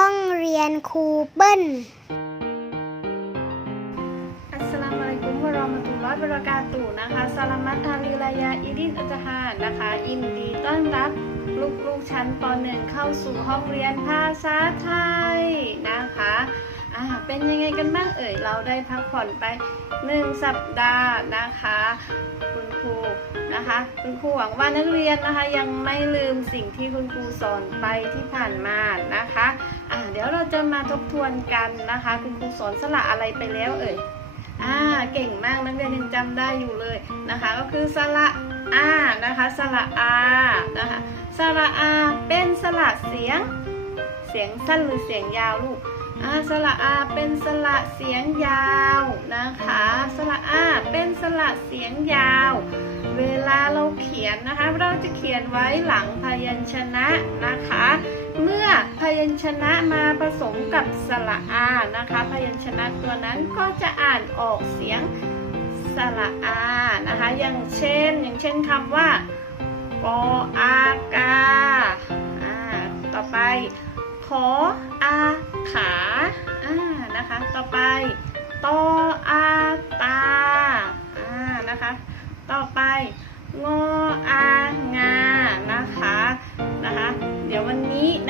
ห้องเรียนครูเบิ้ล อัสสลามุอะลัยกุมวะเราะมะตุลลอฮิวะบะเราะกาตุฮ์นะคะสลามัตฮาริลายาอิดินอัจฮานนะคะยินดีต้อนรับลูกๆชั้นป .1 เข้าสู่ห้องเรียนภาษาไทยนะคะอ่าเป็นยังไงกันบ้างเอ่ย เราได้พักผ่อนไป 1 สัปดาห์นะคะ คุณครูนะคะ คุณครูหวังว่านักเรียนนะคะยังไม่ลืมสิ่งที่คุณครูสอนไปที่ผ่านมานะคะ จะมาทบทวนกันนะคะ คุณครูสอนสระอะไรไปแล้วเอ่ยอ่าเก่งมากนักเรียนยังจำได้อยู่เลยนะคะ ก็คือสระอานะคะสระอานะคะสระอาเป็นสระเสียง เสียงสั้นหรือเสียงยาวลูกอ่าสระอาเป็นสระเสียงยาวนะคะสระอาเป็นสระเสียงยาว เวลาเราเขียนนะคะ เราจะเขียนไว้หลังพยัญชนะนะคะ เมื่อพยัญชนะมาผสมกับสระอานะคะ พยัญชนะตัวนั้นก็จะอ่านออกเสียงสระอานะคะ อย่างเช่น อย่างเช่นคำว่ากออากาอ่าต่อไป ขออาขาอ่านะคะ ต่อไปตออา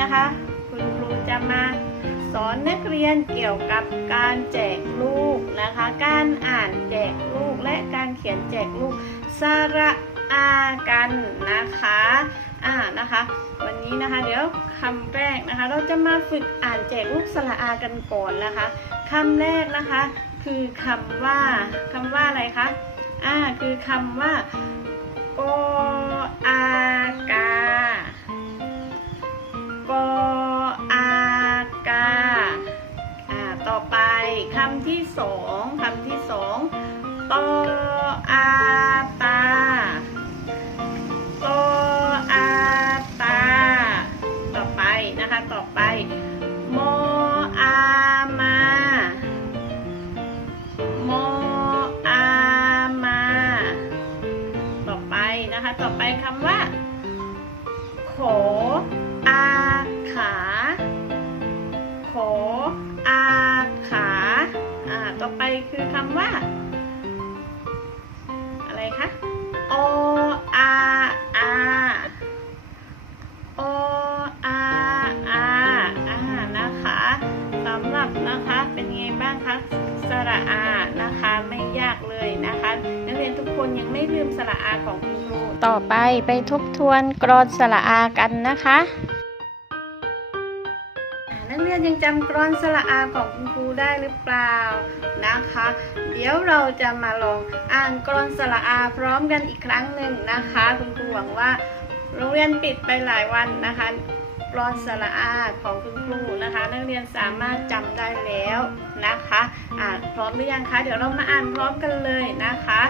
นะคะ คุณครูจะมาสอนนักเรียนเกี่ยวกับการแจกลูกนะคะ การอ่านแจกลูกและการเขียนแจกลูกสระอากันนะคะอ่านะคะ วันนี้นะคะเดี๋ยวคำแรกนะคะ เราจะมาฝึกอ่านแจกลูกสระอากันก่อนนะคะคำแรกนะคะ คือคำว่าคำว่าอะไรคะอ่าคือคำว่าโกอากา กออากาอ่าต่อไปคำที่สองคำที่สองตอ โขอาขาอ่าต่อไปคือคำว่า อะไรคะโออาอาโออาอาอ่านะคะสำหรับนะคะเป็นไงบ้างคะสระอานะคะไม่ยากเลยนะคะนักเรียนทุกคนยังไม่ลืมสระอาของคุณครูต่อไปไปทบทวนกรอนสระอากันนะคะ เรียนยังจำกรอนสระอาของคุณครูได้หรือเปล่านะคะ เดี๋ยวเราจะมาลองอ่านกรอนสระอาพร้อมกันอีกครั้งหนึ่งนะคะ คุณครูหวังว่าโรงเรียนปิดไปหลายวันนะคะกรอนสระอาของคุณครูนะคะ นักเรียนสามารถจำได้แล้วนะคะอ่านพร้อมหรือยังคะเดี๋ยวเรามาอ่านพร้อมกันเลยนะคะ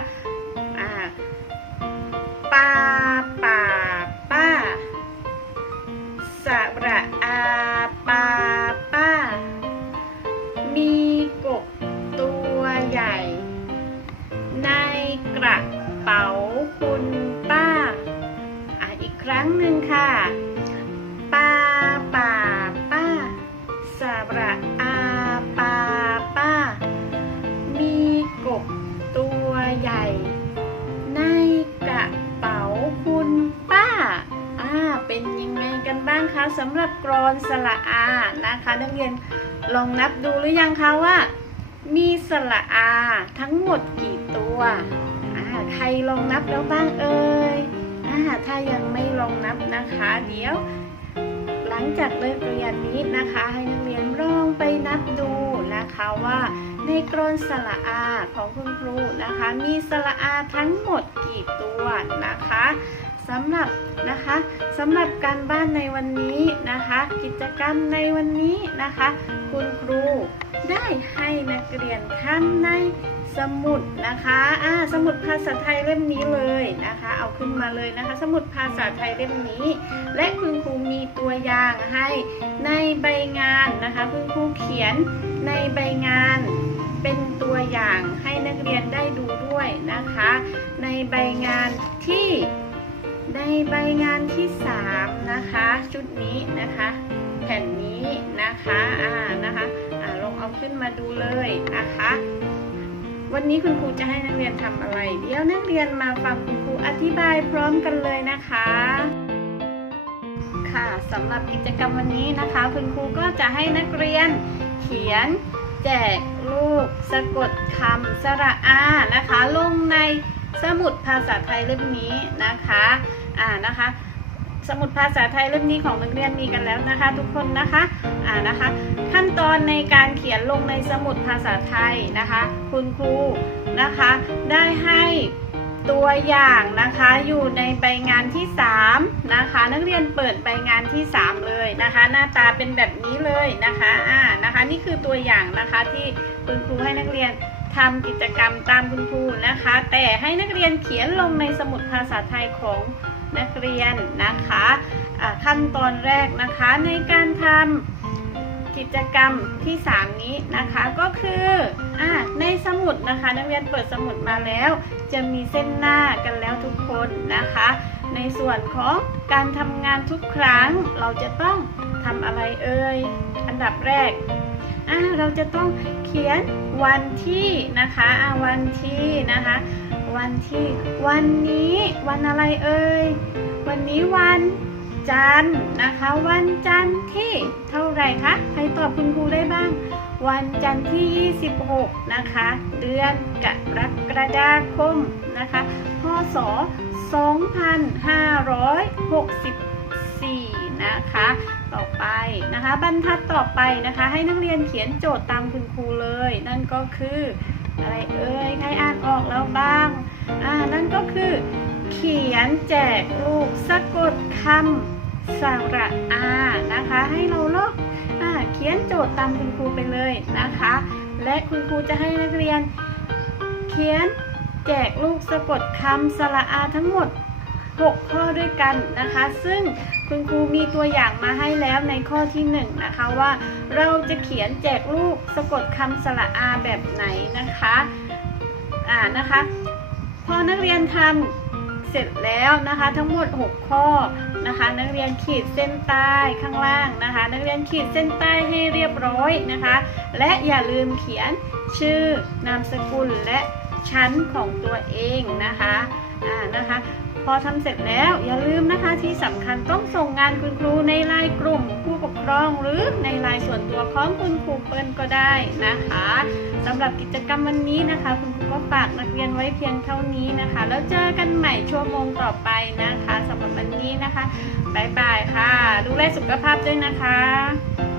อ่าปาป่าป้าสระอาปา ระอาปาป้า มีกบตัวใหญ่ ในกระเป๋าคุณป้า อ่า เป็นยังไงกันบ้างคะสำหรับกรอนสระอา นะคะนักเรียนลองนับดูหรือยังคะว่า มีสระอาทั้งหมดกี่ตัว อ่า ใครลองนับแล้วบ้างเอ่ย อ่า ถ้ายังไม่ลองนับนะคะ เดี๋ยวหลังจากเลิกเรียนนี้นะคะให้นักเรียน ในกรนสระอาของคุณครูนะคะ มีสระอาทั้งหมดกี่ตัวนะคะสำหรับนะคะสำหรับการบ้านในวันนี้นะคะ กิจกรรมในวันนี้นะคะ คุณครูได้ให้นักเรียนขั้นในสมุดนะคะอ่าสมุดภาษาไทยเล่มนี้เลยนะคะ เอาขึ้นมาเลยนะคะ สมุดภาษาไทยเล่มนี้ และคุณครูมีตัวอย่างให้ในใบงานนะคะคุณ ขียนในใบงานเป็นตัวอย่างให้นักเรียนได้ดูด้วยนะคะ ในใบงานที่ในใบงานที่3นะคะชุดนี้นะคะแผ่นนี้นะคะอ่านะคะอ่าลองเอาขึ้นมาดูเลยนะคะ วันนี้คุณครูจะให้นักเรียนทำอะไร เดี๋ยวนักเรียนมาฟังคุณครูอธิบายพร้อมกันเลยนะคะค่ะสำหรับกิจกรรมวันนี้นะคะ คุณครูก็จะให้นักเรียน เขียน แจกลูก สะกดคำสระอานะคะ ลงในสมุดภาษาไทยเล่มนี้นะคะอ่านะคะสมุดภาษาไทยเล่มนี้ของนักเรียนมีกันแล้วนะคะ ทุกคนนะคะอ่านะคะ ขั้นตอนในการเขียนลงในสมุดภาษาไทยนะคะ คุณครูนะคะ ได้ให้ตัวอย่างนะคะอยู่ในใบงานที่3นะคะ นักเรียนเปิดใบงานที่ 3 เลยนะคะ หน้าตาเป็นแบบนี้เลยนะคะอ่า นะคะนี่คือตัวอย่างนะคะที่คุณครูให้นักเรียนทำกิจกรรมตามคุณครูนะคะ แต่ให้นักเรียนเขียนลงในสมุดภาษาไทยของนักเรียนนะคะอ่าขั้นตอนแรกนะคะในการทำกิจกรรมที่ 3 นี้นะคะก็คืออในสมุดนะคะ นักเรียนเปิดสมุดมาแล้ว จะมีเส้นหน้ากันแล้วทุกคนนะคะ ในส่วนของการทำงานทุกครั้งเราจะต้องทำอะไรเอ่ยอันดับแรก เราจะต้องเขียนวันที่นะคะอ่าวันที่นะคะ วันที่ วันนี้ วันอะไรเอ่ย วันนี้วันจันทร์นะคะ วันจันทร์ที่เท่าไหร่คะ ใครตอบคุณครูได้บ้าง วันจันทร์ที่ 26 นะคะ เดือนกรกฎาคมนะคะ พศ 2564 นะคะต่อไปนะคะ บรรทัดต่อไปนะคะ ให้นักเรียนเขียนโจทย์ตามคุณครูเลย นั่นก็คืออะไรเอ่ยใครอ่านออกแล้วบ้างอ่านั่นก็คือ เขียนแจกลูกสะกดคำสระอานะคะ ให้เราลอกอ่าเขียนโจทย์ตามคุณครูไปเลยนะคะ และคุณครูจะให้นักเรียน เขียนแจกลูกสะกดคำสระอาทั้งหมด 6 ข้อด้วยกันนะคะ ซึ่งคุณครูมีตัวอย่างมาให้แล้วในข้อที่1นงนะคะว่า เราจะเขียนแจกลูกสะกดคำสระอาแบบไหนนะคะอ่านะคะ พอนักเรียนทำเสร็จแล้วนะคะทั้งหมด 6 ข้อนะคะ นักเรียนขีดเส้นใต้ข้างล่างนะคะ นักเรียนขีดเส้นใต้ให้เรียบร้อยนะคะ และอย่าลืมเขียนชื่อนามสกุลและชั้นของตัวเองนะคะอ่านะคะ พอทำเสร็จแล้วอย่าลืมนะคะที่สำคัญต้องส่งงานคุณครูในไลน์กลุ่มผู้ปกครองหรือในไลน์ส่วนตัวของคุณครูเปิ้ลก็ได้นะคะสำหรับกิจกรรมวันนี้นะคะ คุณครูก็ฝากนักเรียนไว้เพียงเท่านี้นะคะ แล้วเจอกันใหม่ชั่วโมงต่อไปนะคะสำหรับวันนี้นะคะบ๊ายบายค่ะ ดูแลสุขภาพด้วยนะคะ